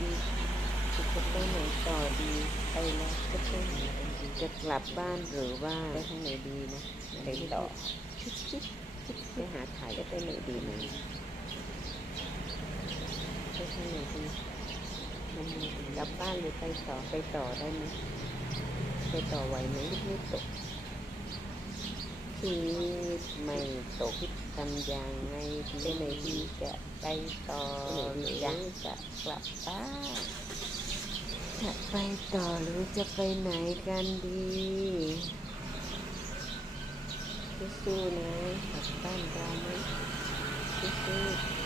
ดีจะไปไหนต่อดี ไปแล้วจะไปไหนจะกลับบ้านหรือว่าไปทางไหนดีนะไปต่อชิดชิดชิดไปหาถ่ายจะไปไหนดีนะไปทางไหนดีมันกลับบ้านหรือไปต่อไปต่อได้ไหมไปต่อไหวไหมไม่ตก คิดไม่ตกทำยังไงดีไปไหนดีจะไปต่อหรือยังจะกลับบ้านจะไปต่อหรือจะไปไหนกันดีสู้ๆนะกลับบ้านเราไหมสู้ๆ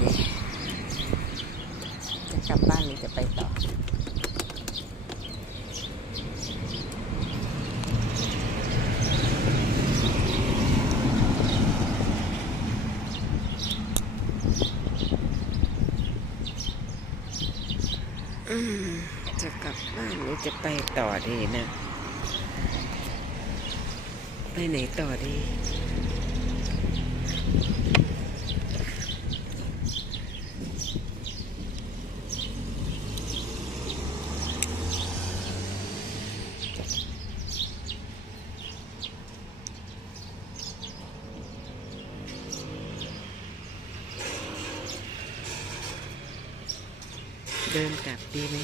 ดีจะกลับบ้านหรือจะไปต่ออืมจะกลับบ้านหรือจะไปต่อดีนะ ไปไหนต่อดี เดินกลับดีไหม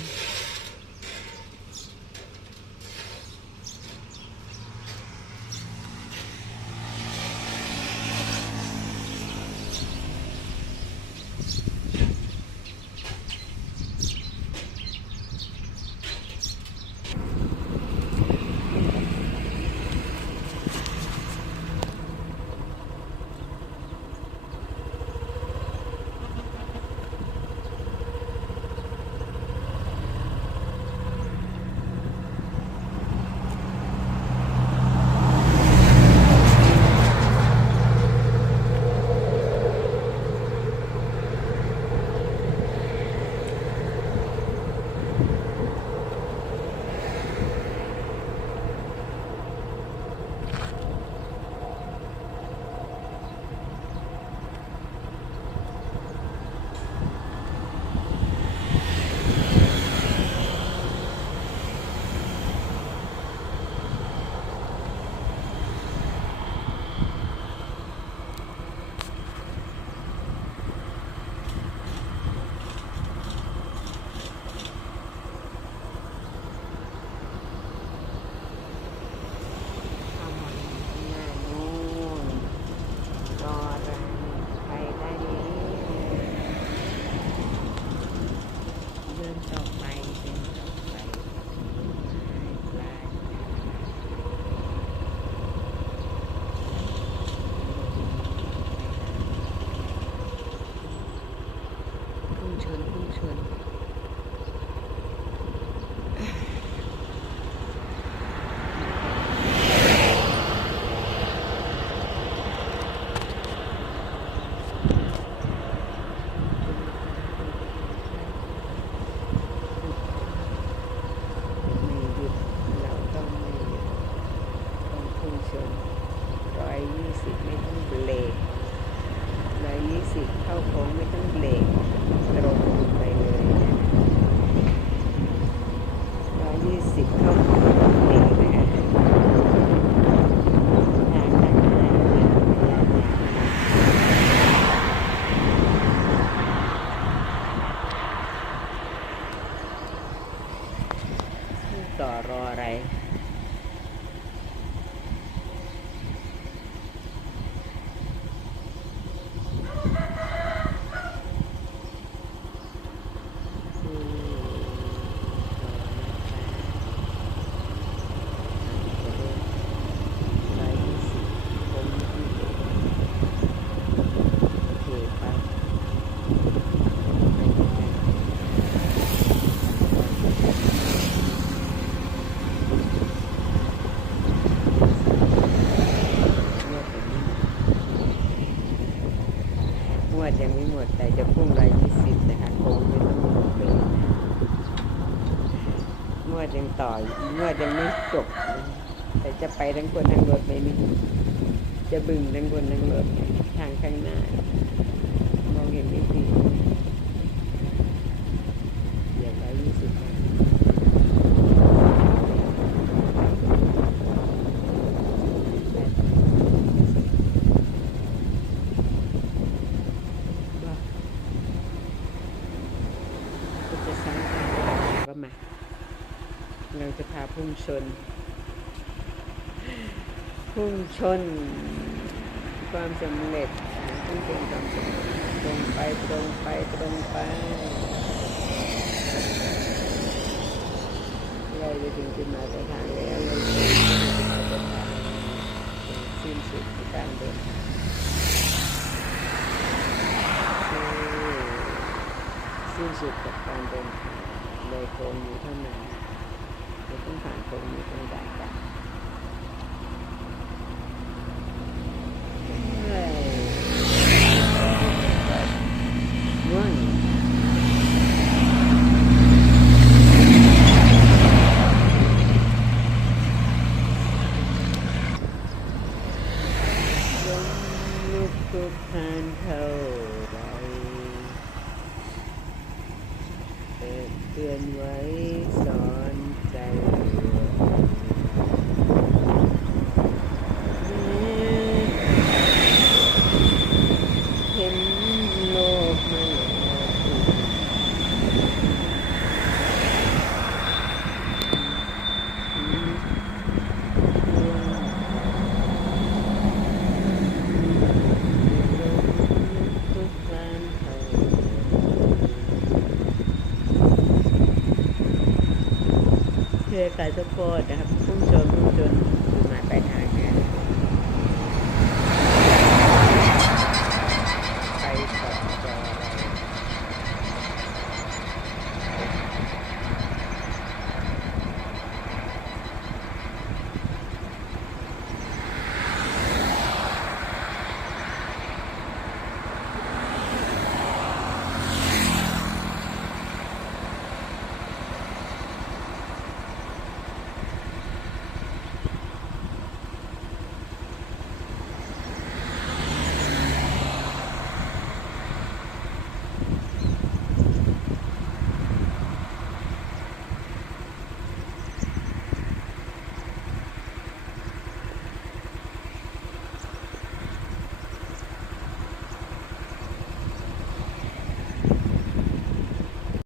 ยังต่ออีกงวดยังไม่จบ แต่จะไปทั้งคนทั้งรถไม่มีจะบึงทั้งคนทั้งรถทางข้างหน้ามองเห็นไม่ดีเดี๋ยวร้อยยี่สิบก็จะสร้างการก็มา เราจะพาพุ่ง ชน พุ่งชน ความสำเร็จพุ่งชนความสำเร็จตรงไปตรงไปตรงไปเราจะถึงจุดหมายปลายทางแล้วเราจะถึงจุดหมายปลายทางสิ้นสุดการเดินทางสิ้นสุดกับการเดินทางเลยค้งนี้เท่านั้น เราต้องผ่านโค้งนี้ต้องได้กันเฮ้ ยง่วง ลมลุกทุกทานเท่าไรเปิดเตือนไว้สอนใจเห็นโลกมาแล้วทุกทานเท่า เพื่อการสปอร์ตนะคะ